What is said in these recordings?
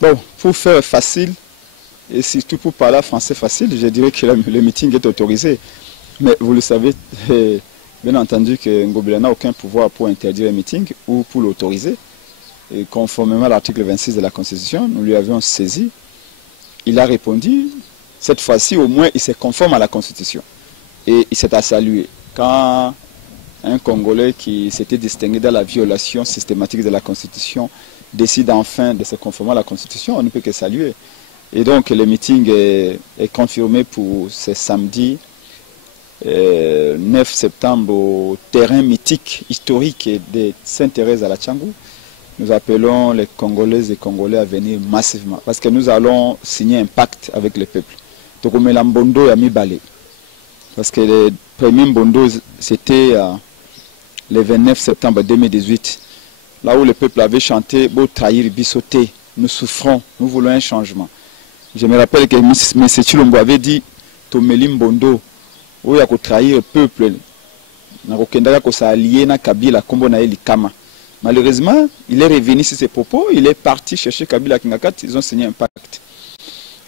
Bon, pour faire facile, et surtout pour parler français facile, je dirais que le meeting est autorisé. Mais vous le savez, bien entendu que Ngobila n'a aucun pouvoir pour interdire un meeting ou pour l'autoriser. Et conformément à l'article 26 de la Constitution, nous lui avions saisi. Il a répondu, cette fois-ci au moins il s'est conforme à la Constitution. Et il s'est à saluer. Quand un Congolais qui s'était distingué dans la violation systématique de la Constitution décide enfin de se conformer à la Constitution, on ne peut que saluer. Et donc le meeting est confirmé pour ce samedi 9 septembre au terrain mythique, historique de Sainte-Thérèse à la Tchangou. Nous appelons les Congolaises et Congolais à venir massivement parce que nous allons signer un pacte avec le peuple. Donc on met l'ambondo à mi-balé. Parce que le premier mbondo c'était le 29 septembre 2018, là où le peuple avait chanté « Beau trahir, bissoté, nous souffrons, nous voulons un changement ». Je me rappelle que M. Chilombo avait dit « Tomeli mbondo » où il y a trahir le peuple, malheureusement, il est revenu sur ses propos, il est parti chercher Kabila Kingakat, ils ont signé un pacte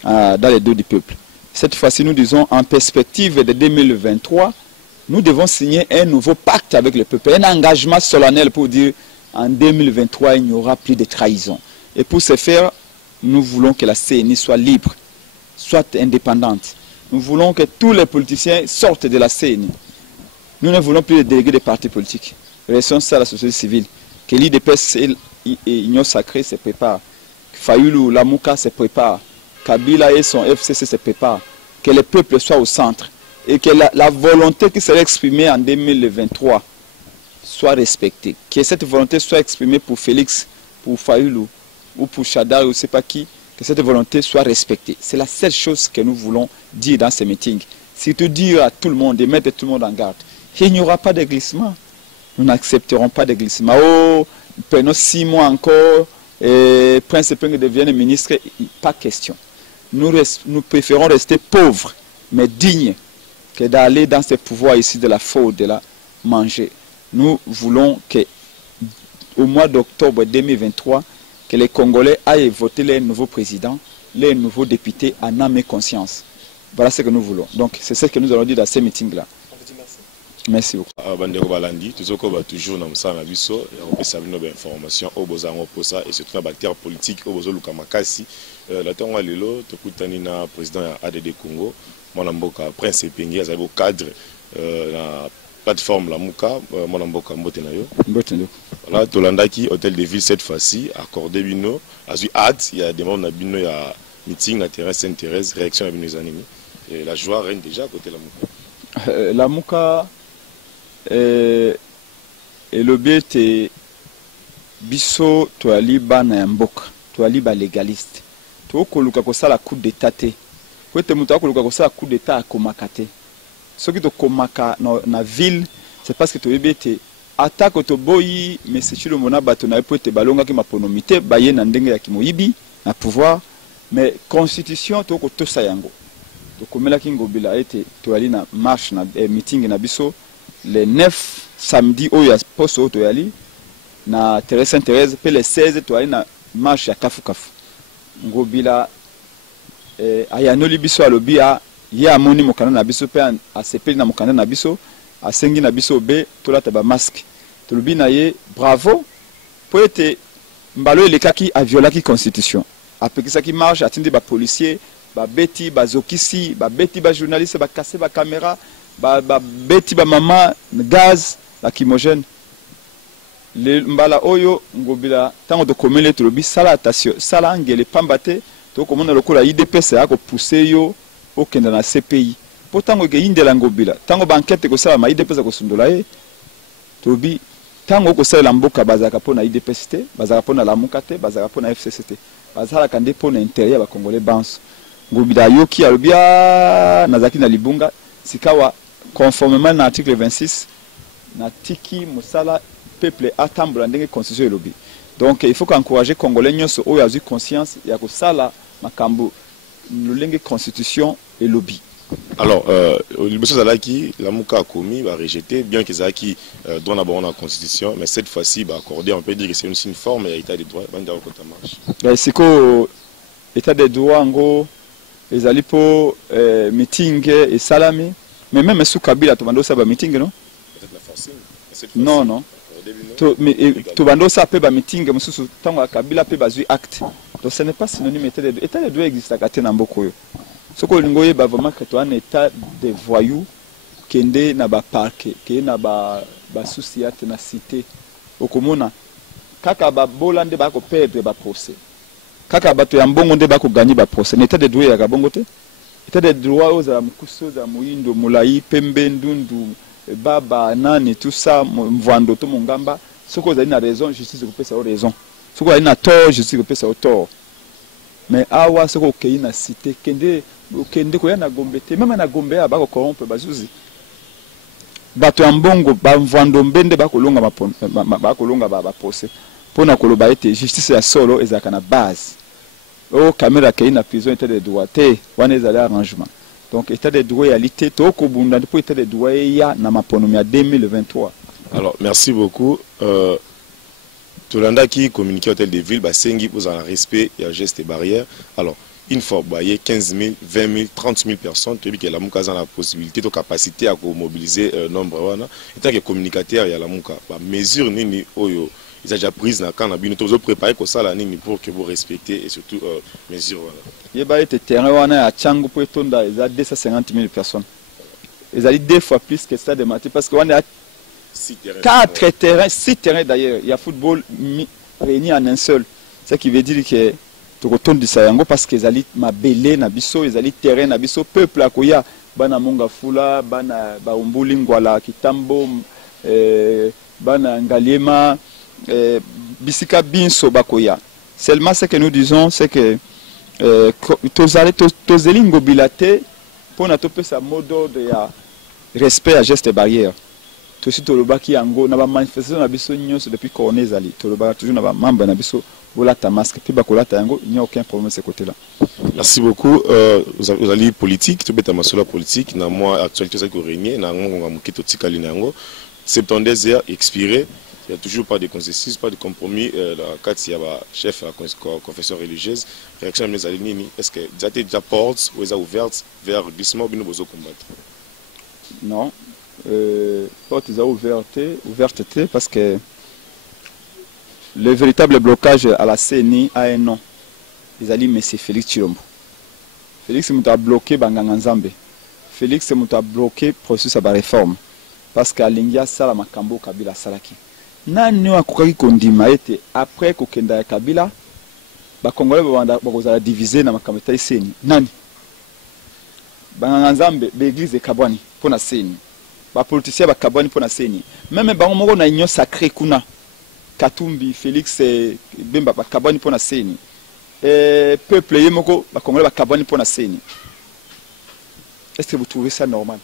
dans les dos du peuple. Cette fois-ci, nous disons, en perspective de 2023, nous devons signer un nouveau pacte avec le peuple, un engagement solennel pour dire en 2023, il n'y aura plus de trahison. Et pour ce faire, nous voulons que la CNI soit libre, soit indépendante. Nous voulons que tous les politiciens sortent de la CNI. Nous ne voulons plus de délégués des partis politiques. Restons ça à la société civile. Que l'IDPS et l'Union Sacrée se préparent. Fayoulou, Lamouka se prépare. Kabila et son FCC se préparent. Que le peuple soit au centre. Et que la volonté qui sera exprimée en 2023 soit respectée. Que cette volonté soit exprimée pour Félix, pour Fayoulou, ou pour Chadar, ou je ne sais pas qui. Que cette volonté soit respectée. C'est la seule chose que nous voulons dire dans ces meetings. Surtout dire à tout le monde et mettre tout le monde en garde. Il n'y aura pas de glissement. Nous n'accepterons pas de glissement. Oh, pendant 6 mois encore, et Prince Peng devienne ministre, pas question. Nous préférons rester pauvres, mais dignes, que d'aller dans ce pouvoir ici de la faute, de la manger. Nous voulons que, au mois d'octobre 2023, que les Congolais aillent voter les nouveaux présidents, les nouveaux députés en âme et conscience. Voilà ce que nous voulons. Donc c'est ce que nous allons dire dans ces meetings-là. Merci beaucoup. Bandeko balandi, toujours dans le biso, on peut information au besoin pour ça et surtout dans la terre politique au besoin Luka Makasi. La terre on lelo, tokutani na président ya ADD Congo, mon mboka Prince Pengi azali au cadre la plateforme la Muka, mon mboka mbote na yo. Mbote ndo. Voilà, tolandaki hôtel de ville cette fois-ci accordé bino, azu hâte, il y a des membres na bino ya meeting à terrain Sainte-Thérèse, réaction à bino animés. Et la joie règne déjà à côté de la Muka. La Muka et le but est biso toali bana ya mboka toali ba légaliste to koluka ko sala coup d'état te ko te muta koluka ko sala coup d'état akomaka te soki to komaka na ville c'est parce que to yebete attaque to boyi mais c'est sur le mona bato na po te balonga ki maponomité baye na ndenge ya kimoyibi na pouvoir mais constitution to ko tosa yango to komela ki Ngobila ete toali na marche na meeting na biso le 9 samedi oyo poso toyali na Thérèse Sainte-Thérèse pe le 16 toyali na marche ya kafu kafu Ngobila ayanoli biso alobi a ye amoni mokanda na biso pe asepeli na mokanda na biso asengi na biso be tolata ba masque tolobi na ye bravo po ete mbalo elekaki aviolaki constitution apekisaki marche atindi ba policier ba beti ba zokisi ba beti ba journaliste ba cassé ba caméra ba beti ba mama gaz lacrymogène le mbala oyo Ngobila tango to komele to lobi sala attention sala ngele pambate to komona lokola IDPS ya ko pousser yo okenda na CPI potango ke indela Ngobila tango ba enquête ko sala ma IDPS ko sundola e to lobi tango ko sala mboka bazaka pona IDPS te bazaka pona la Muka te bazaka pona FCC te bazala kande pona intérieur ba congolais banso Ngobila yoki alobia nazaki na libunga sikawa conformément à l'article 26, Natiki Moussala, peuple attamble dans la constitution de lobby. Donc il faut qu'encourager les Congolais qui ont eu conscience de ça, la constitution et lobby. Alors, la Muka a commis, va rejeter, bien qu'ils aient qui doit d'abord la constitution, mais cette fois-ci, accordé, on peut dire que c'est une forme et l'état de droit, c'est que état de droit ngo ezali po meeting et salami mais même sous Kabila to bando sa ba meeting non non non to bando sa pe ba meeting mususu tango Kabila pe bazui acte donc ce n'est pas synonyme état de droit existe à na mboko yo soko lingo yeba vraiment que to un état de voyous kende na ba parquet ke na ba souci ya na cité okomona kaka ba bolande ba ko perdre ba procès kaka bato ya mbongo nde ba ko gagner ba procès l'état de droit ya ka bongo te état de droit aux amukuso za muindo mulai pembe ndundu baba nani tout ça mvando to mongamba soko za ina raison justice ko pesa raison soko ina tort justice ko pesa tort mais awa soko ke ina cité kende ko yana gombe te même na gombe ya ba ko corrompre bazuzi bato ya mbongo bamvando mbende bakolonga ba procès pona koloba ete justice ya solo ezaka na base o caméra kei na prison état de droit te wana ezali arrangement donc état de droit réalité to kobunda ndipo état de droit ya na maponomi ya 2023. Alors merci beaucoup. Tolanda qui communique au hôtel de ville basengi pour un respect et un geste barrière. Alors une fois il y a 15 000, 20 000, 30 000 personnes, tu dis que la mouka a la possibilité, de capacité à mobiliser nombre wana. Et tant que communicateur il y a la mouka, mesure nini oyo, ils ont déjà prise na kana bino to préparer ko sala nini pour que vous respectez et surtout mesure wana. Yeba ete terrain wana ya Changu pour tonda ils a 250 000 personnes. Ils ont deux fois plus que ça de matin parce que on a 4 terrains, 6 terrains d'ailleurs, il y a football réuni en un seul. Ce qui veut dire que to kotondi sayango parce que ezali mabele na biso ezali terrain na biso peuple akoya bana monga fula bana baumbuli ngwala kitambo bana ngaliema bisika binso bakoya seulement ce que nous disons c'est que tozeli ngobilate pona topesa modo de ya respect à geste barrière tosi tolobaki yango na ba manifestation na biso nyonso depuis corona ezali tolobaka toujours na ba membre na biso bolata masque puis bakolata yango il n'y a aucun problème de ce côté là. Merci beaucoup. Vous allez politique to beta masolo politique na moi actualité ça ko régner na ngonga mukito tikali nango 72 heures expiré, il y a toujours pas de consensus, pas de compromis la carte il y a chef la confession religieuse réaction mes alignées est-ce que déjà portes ou est ouverte vers glissement bino bozo combattre? Non. Portes ouverte parce que le véritable blocage à la CENI a un nom. Ils allaient M. Félix Tshilombo. Félix m'a bloqué Banganga Nzambe. Félix m'a bloqué le processus de réforme. Parce qu'à l'India, ça la makambo Kabila Salaki. Nani wa kokaki kondima ete après kokenda ya Kabila, ba Congolais ba diviser na makambo ta CENI. Nani? Banganga Nzambe, l'église de Kabwani pour la CENI. Ba politiciens ba Kabwani pour la CENI. Même bango moko na union sacrée kuna. Katumbi, Félix, Bemba, Kabani pour la CENI. Peuple, Yemoko, Congolais, Kabani pour la CENI. Est-ce que vous trouvez ça normal?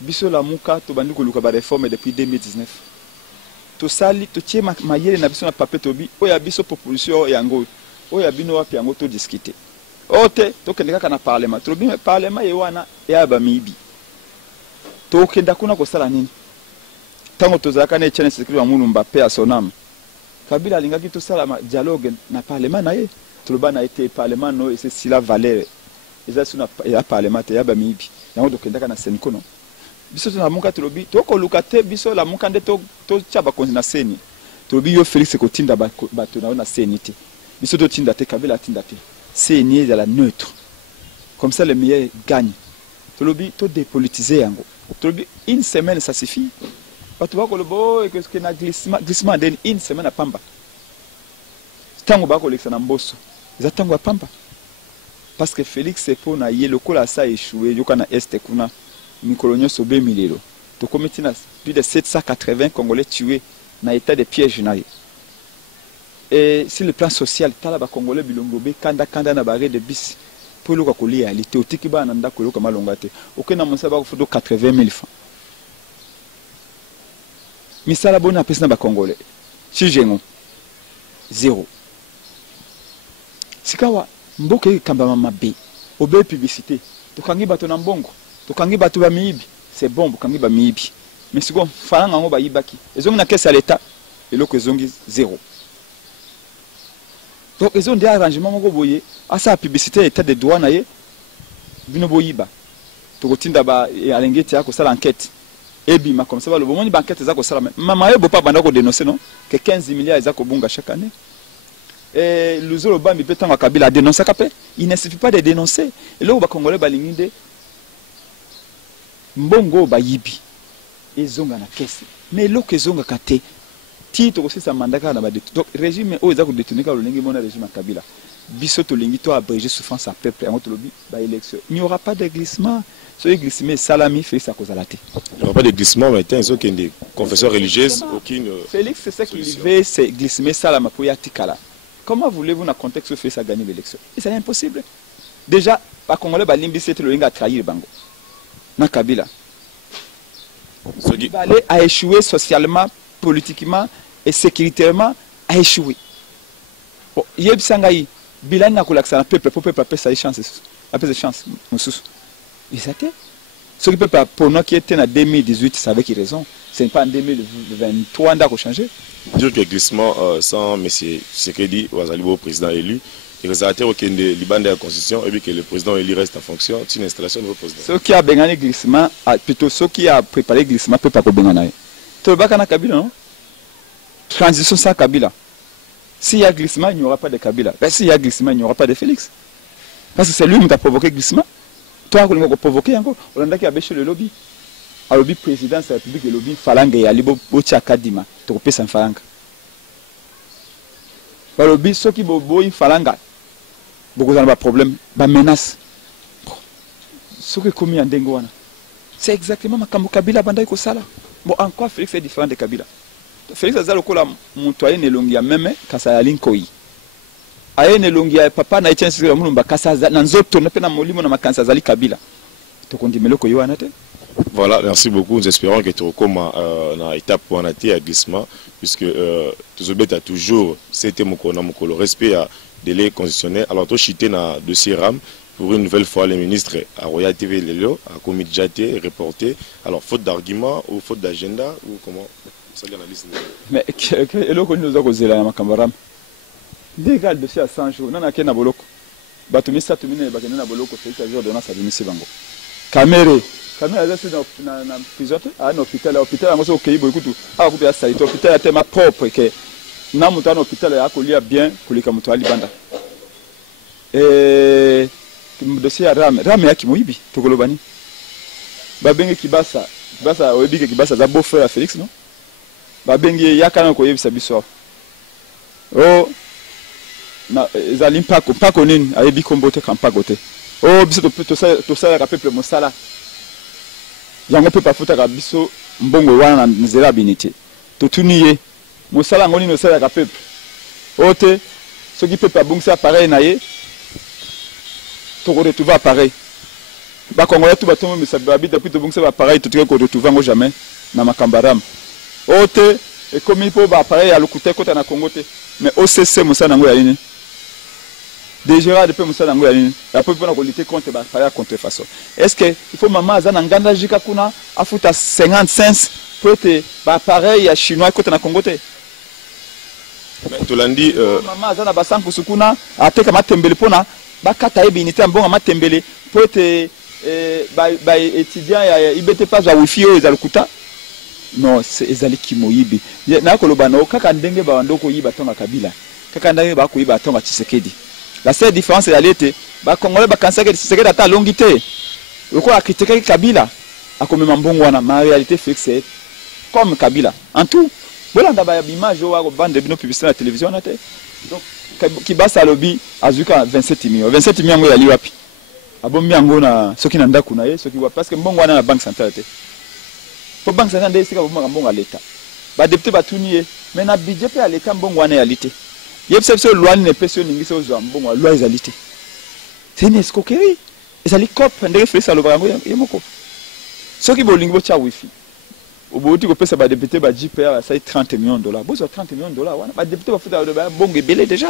Biso la Mouka, tu bandu koluka ba réforme depuis 2019. To sali, to tie mayele na biso na papier tobi, oya biso population yango, oya bino wapi yango to discuter. Ote, to kendeka kana parlement. To bi parlement yewana ya ba mibi. To kenda kuna ko sala nini? Tango tozalaka na Etienne Tshisekedi wa Mulumba pe à son âme. Kabila alingaki to sala dialogue na parlement na ye. Toloba na été parlement no et c'est si la valeur. Eza suna ya parlement te ya ba mibi. Yango dokendaka na senko no. Biso na muka tolobi to ko lukate biso la muka nde to chaba konzina seni. Tolobi yo Félix ko tinda ba to na seni te. Biso to tinda te Kabila tinda te. Seni est la neutre. Comme ça le meilleur gagne. Tolobi to dépolitiser yango. Tolobi une semaine ça suffit. Batu bako lobo et que na glissement den une semaine à pamba. Tango bako leksa na mboso. Za tango à pamba. Parce que Félix c'est pour na ye lokola ça échoué yoka na est kuna mikolonyo sobe milelo. To comité na plus de 780 Congolais tués na état de piège na. Et sur le plan social tala ba Congolais bilongobe kanda na barre de bis pour loka koliaalité otiki ba na ndako loka malongate. Okena monsa ba ko fodo 80 000 francs. Misala bona pesa na Congolais. Chijengo. 0. Sikawa mboke kamba mabe. Obe publicité. Tokangi bato na mbongo. Tokangi bato ba miibi. C'est bon bokangi ba miibi. Mais siko faranga ngo ba yibaki. Ezongi na kesa l'état. Eloko ezongi 0. Donc ils ont des arrangements moko boye asa publicité état de droit na ye bino boyiba to kotinda ba alengeti ya ko sala enquête et bima comme ça ba le bomoni banquette za ko sala mama ye bopa banda ko dénoncer non que 15 milliards za ko bunga chaque année et Luzolo Bambi peut en Kabila dénoncer capé il ne suffit pas de dénoncer et là ba congolais ba linginde mbongo ba yibi ezonga na kese mais lo ke zonga kate tito ko sisa mandaka na ba donc régime o za ko détenir ka lolingi mona régime Kabila biso to lingi to abréger souffrance à peuple en lobi ba élection il n'y aura pas de glissement so glissement salami Félix akozalate il n'y aura pas de glissement mais tant ils des confessions religieuses aucune Félix c'est ça qu'il veut c'est glissement salama pour yatikala. Comment voulez-vous dans le contexte où Félix a gagné l'élection? Et c'est impossible. Déjà, par Congolais, Balimbi, c'était le a trahi le Bango. Dans Kabila. Il a échoué socialement, politiquement et sécuritairement, a échoué. Yeb Sangaï, Bilan n'a qu'à le peuple, pour peuple appeler sa chance. Appeler sa chance. Et ça t'est. Ce qui peut pas, pour nous qui étaient en 2018, c'est avec raison. Ce n'est pas en 2023 qu'on a changé. Dire que le glissement sans M. Sekedi Ouazalibo, président élu, et les acteurs qui ont de la Constitution, et puis que le président élu reste en fonction, c'est une installation de nouveau président. Ceux qui ont béni le glissement, plutôt ceux qui ont préparé le glissement, ne peuvent pas bénir. Tu veux pas Kabila, non? Transition sans Kabila. S'il y a glissement, il n'y aura pas de Kabila. Ben, s'il y a glissement, il n'y aura pas de Félix. Parce que c'est lui qui a provoqué le glissement. Toi, tu as provoqué encore. On a bêché le lobby. Le lobby président de la République, le lobby Falanga et Alibo Bocha Kadima. Tu as sans Falanga. Le lobby, ceux qui ont Falanga, beaucoup de problèmes, des menaces. Ce qui est commis en Dengoana. C'est exactement ce que Kabila Bandaï Kosala. Bon, en quoi Félix est différent de Kabila? Félix a dit que Moutouaye ne longia même quand ça a l'incoï. Aye ne longia papa na etienne sira mulumba kasaza na nzoto na pena molimo na makansa zali Kabila to kondimelo ko yoana te. Voilà, merci beaucoup. Nous espérons que tu recommences dans l'étape pour un glissement puisque tu as toujours c'était le respect à délai constitutionnel. Alors tu chité dans dossier RAM pour une nouvelle fois les ministres à Royal TV Lelo à comité jaté reporté. Alors faute d'argument ou faute d'agenda ou comment ça l'analyse? Mais elo ko nous a causé la makambara. Dégâts de dossier à 100 jours. Non, na boloko. Batumisa tumine bakena na boloko fait ça jour de nasa dimisi bango. Caméra za c'est na prison à un hôpital on se OK boy kutu. Ah kutu ya salito hôpital ya tema propre que na mutu na hôpital ya kolia bien kulika mutu ali banda. Dossier ram ya kimoyibi tokolobani. Babenge kibasa oyebike kibasa za beau frère Félix non? Babenge yakana ko yebisa biso. Oh na ezali mpako nini ayebi kombote kampako te o biso to sala ka peuple mosala yango pe pafuta ka biso mbongo wana na nzela binité to tuniye mosala ngoni no sala ka peuple o te soki peuple abungisa pareil na ye to ko retrouver pareil ba congolais tout batombe misabi depuis to bungisa ba pareil to ko retrouver ngo jamais na makambaram o te e komi po ba pareil ya lukuta kota na Congo te mais OCC mosala ngo ya nini déjà depuis Moussa Nango Yalini, la population a lutter contre la contrefaçon. Est-ce qu'il faut maman Zana Nganda Jika Kuna afuta 50 cents pour être pareil à chinois côté na Congo te? Mais tu l'as dit maman Zana Basan Kusukuna a teka matembele pona bakata ebinité ambonga matembele pour être étudiant ya ibete pas za wifi o ezalukuta. Non, c'est ezali kimoyibi. Na koloba no kaka ndenge ba ndoko yiba tonga Kabila. Kaka ndenge ba ko yiba tonga Tshisekedi. La seule différence est à l'été. Les Congolais ont pensé que c'est la longité. Pourquoi a critiqué Kabila a comme Mbongwana, mais en réalité, c'est comme Kabila. En tout, voilà, il y a une image de nos publicités à la télévision. Donc, Kibasa lobby a 27 millions. 27 millions, il y a l'IWAPI. Abombi Angona, ceux qui n'ont pas de ceux qui voient, parce que Mbongwana a la banque centrale. Pour la banque centrale, c'est que l'État. Les députés vont tout nier. Mais le budget à l'État, Mbongwana est à l'État. Yebsepse loi ne peut se n'ingise aux hommes bon loi ezalité c'est une escroquerie ezali cop ndenge Félix alobango yemoko soki bolingi bocha wifi oboti ko pesa ba député ba JPR ça $30 millions bozo $30 millions wana ba député ba futa ba bongo belé déjà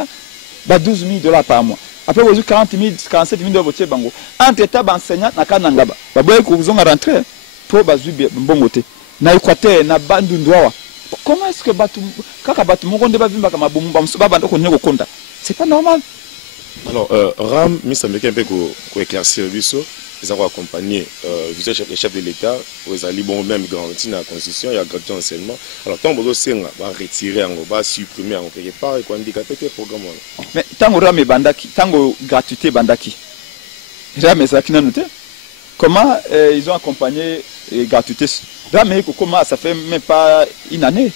ba $12 000 par mois après bozo 47 000 boche bango entre tab enseignant na kanangaba ba boye ko zonga rentrer pour bazubi mbongo te na Équateur na bandu ndwawa. Comment est-ce que Batu Kaka Batu Mokonde Bavimba Kama Bumba Msuba Bandoko Nego Konda? C'est pas normal. Alors, Ram, mais ça me fait un peu qu'on éclaircir le biseau. Ils ont accompagné les chefs de l'État, ils ont bon même garanti dans la Constitution, il y a garanti enseignement. Alors, tant que vous va retirer, on va supprimer quelque part et qu'on handicapé le programme. Mais tant que Ram et Bandaki, tant que gratuité Bandaki, Ram et Zakina noté, comment ils ont accompagné gratuité Ram et comment ça fait même pas une année.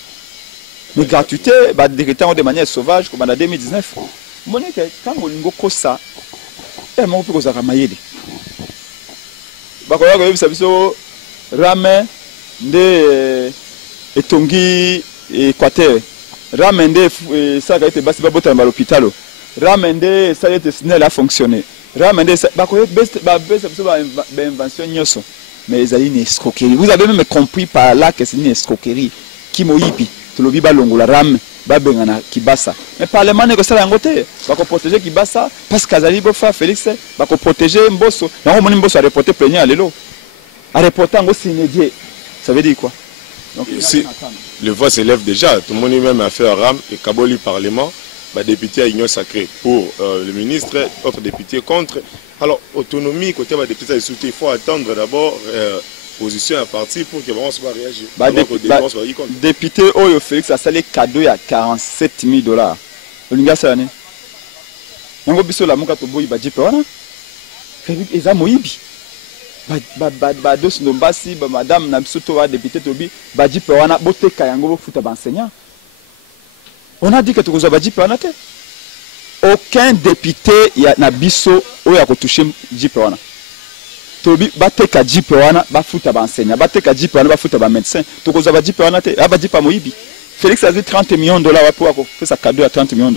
Mais gratuité, de manière sauvage, comme en 2019. Monique, quand on a ça, elle m'a dit que ça a maillé. Bakoya ko yebisa biso rame nde etongi Équateur, rame nde saka ete basi babota na l'hôpital, rame nde ça ete SNEL a fonctionné, rame nde bakoya besa biso ba invention nyoso, mais ezali une escroquerie. Vous avez même compris par là que c'est une escroquerie. Kimoyipi tolobi balongola rame babengana Kibasa, mais parlement ne ko sala ngote bako protéger Kibasa parce qu'azali bofa Félix bako protéger Mbosso na moni Mbosso a reporté plaignant lelo a reporté ngo Sénédier. Ça veut dire quoi? Donc si le voix s'élève déjà, tout le monde même a fait un ram et Kaboli parlement, député à Union Sacrée pour le ministre, autre député contre. Alors autonomie côté député il faut attendre d'abord position à partir pour que on soit réagir. Député Oyo Félix a salé cadeau à $47,000. Olinga sane. Ngo biso la muka to boyi ba jipe wana. Félix eza moyibi. Ba dos ndombasi ba madame na biso to wa député tobi ba jipe wana boteka yango bo futa ba enseignant. On a dit que tu ba jipe wana te. Aucun député ya na biso oyo ya ko toucher jipe wana. Tobi bateka jipe wana bafuta ba enseignant, bateka jipe wana bafuta ba médecin, tokoza ba jipe wana te, aba jipe moyibi. Félix a dit $30 millions pour faire sa cadeau à $30 millions.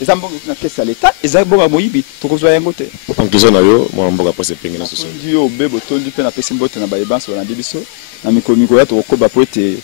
Les ambons na caisse à l'état, ils ont bon moyibi, tokoza yango te. En question na yo, moi mboka pas se penga na soso. Dio bebo tondi pe na pesi mbote na bayebanso na dibiso, na mikomiko ya to koba po ete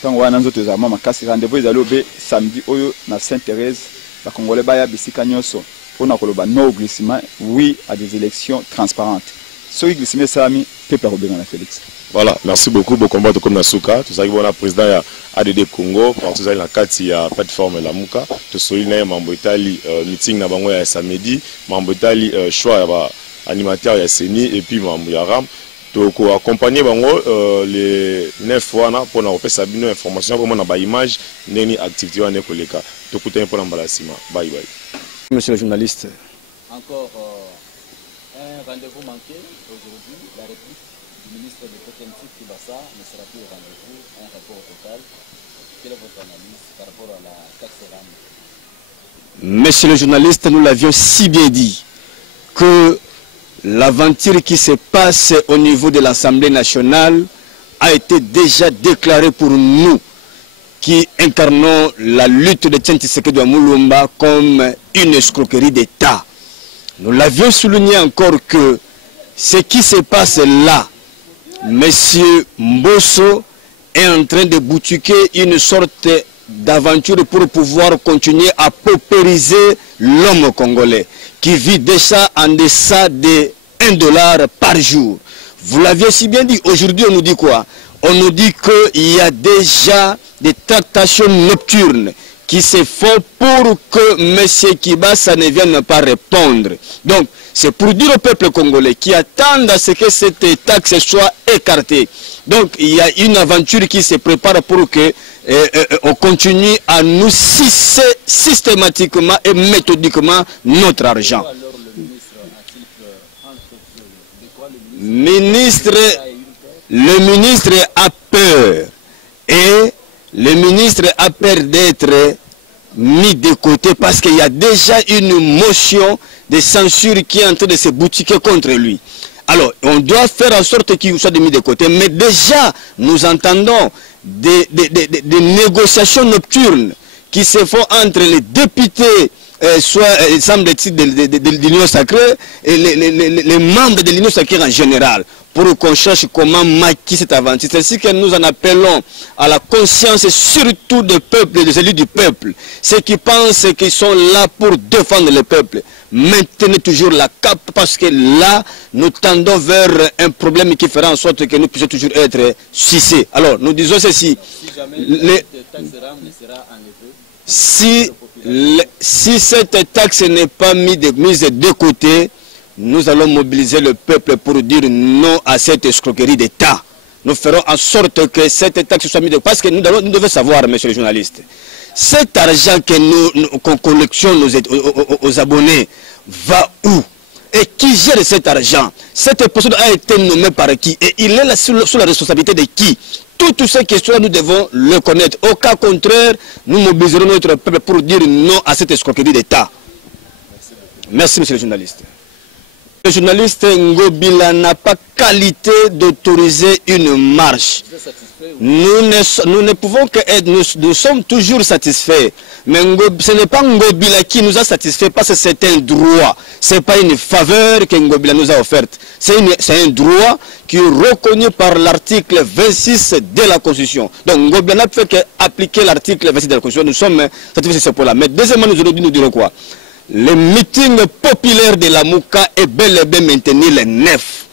tango wana nzoto za mama kasi rendez-vous ezali obe samedi oyo na Sainte-Thérèse, ba Congolais baya bisika nyonso. On a no glissement, oui à des élections transparentes. Ce glissement, ça a mis Pépé Robin à Félix. Voilà, merci beaucoup. Bon combat comme Nasuka. Tout ça, on a président de ADD Congo, partout dans la carte, il y a plateforme la Muka. Tout ça, il y a membre Italie meeting na bango ya samedi, membre Italie choix animateur ya Seni et puis membre ya Ram. Donc accompagner bango les 9 fois pour na faire sa bonne information pour na ba image neni activité wana koleka. To kuta pour na balasima. Bye bye. Monsieur le journaliste. Encore un rendez-vous manqué aujourd'hui. La réplique du ministre de Potemkin Kibasa ne sera plus au rendez-vous. Un rapport total. Quelle est votre analyse par rapport à la taxe RAM? Monsieur le journaliste, nous l'avions si bien dit que l'aventure qui se passe au niveau de l'Assemblée nationale a été déjà déclarée pour nous qui incarnons la lutte de Tiens Tshisekedi Mulumba comme une escroquerie d'État. Nous l'avions souligné encore que ce qui se passe là, M. Mbosso est en train de boutiquer une sorte d'aventure pour pouvoir continuer à paupériser l'homme congolais qui vit déjà en deçà de $1 par jour. Vous l'aviez si bien dit, aujourd'hui on nous dit quoi? On nous dit qu'il y a déjà des tractations nocturnes qui se font pour que M. Kibasa ne vienne pas répondre. Donc, c'est pour dire au peuple congolais qui attend à ce que cette taxe soit écartée. Donc, il y a une aventure qui se prépare pour que on continue à nous sucer systématiquement et méthodiquement notre argent. Le ministre a peur et le ministre a peur d'être mis de côté parce qu'il y a déjà une motion de censure qui est en train de se boutiquer contre lui. Alors, on doit faire en sorte qu'il soit mis de côté. Mais déjà, nous entendons des négociations nocturnes qui se font entre les députés, semble-t-il, de l'Union sacrée et les membres de l'Union sacrée en général, pour qu'on cherche comment maquiller cette aventure. C'est ainsi que nous en appelons à la conscience, surtout des peuples, des élus du peuple, ceux qui pensent qu'ils sont là pour défendre le peuple. Maintenez toujours la cape parce que là, nous tendons vers un problème qui fera en sorte que nous puissions toujours être sucés. Alors, nous disons ceci. Si jamais la taxe RAM ne sera enlevée, si Si cette taxe n'est pas mise de côté, nous allons mobiliser le peuple pour dire non à cette escroquerie d'État. Nous ferons en sorte que cette taxe soit mise de côté. Parce que nous devons savoir, monsieur le journaliste, cet argent qu'on collectionne aux abonnés va où? Et qui gère cet argent? Cette personne a été nommée par qui? Et il est là sous la responsabilité de qui? Toutes ces questions, nous devons le connaître. Au cas contraire, nous mobiliserons notre peuple pour dire non à cette escroquerie d'État. Merci, monsieur le journaliste. Le journaliste Ngobila n'a pas qualité d'autoriser une marche. Nous ne pouvons que être, nous sommes toujours satisfaits. Mais ce n'est pas Ngobila qui nous a satisfaits parce que c'est un droit. Ce n'est pas une faveur que Ngobila nous a offerte. C'est un droit qui est reconnu par l'article 26 de la Constitution. Donc Ngobila n'a fait qu'appliquer l'article 26 de la Constitution. Nous sommes satisfaits de ce point-là. Mais deuxièmement, nous allons nous dire quoi? Le meeting populaire de la Mouka est bel et bien maintenu le 9.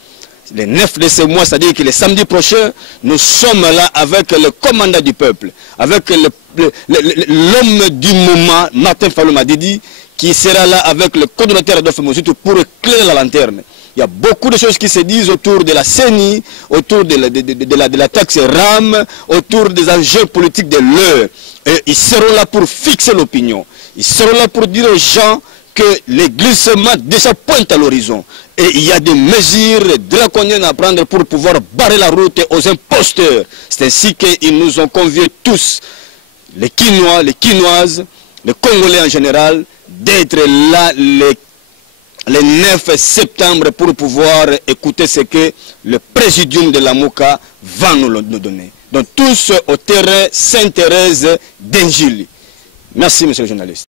Le 9 de ce mois, c'est-à-dire que le samedi prochain, nous sommes là avec le commandant du peuple, avec l'homme du moment, Martin Fayulu Madidi, qui sera là avec le coordonnateur Adolphe Moussoutou pour éclairer la lanterne. Il y a beaucoup de choses qui se disent autour de la CENI, autour de la taxe RAM, autour des enjeux politiques de l'heure. Et ils seront là pour fixer l'opinion. Ils seront là pour dire aux gens que les glissements déjà pointent à l'horizon. Et il y a des mesures draconiennes à prendre pour pouvoir barrer la route aux imposteurs. C'est ainsi qu'ils nous ont conviés tous, les Quinois, les Quinoises, les Congolais en général, d'être là le 9 septembre pour pouvoir écouter ce que le présidium de la Mouka va nous donner. Donc tous au terrain Sainte-Thérèse d'Engili. Merci, monsieur le journaliste.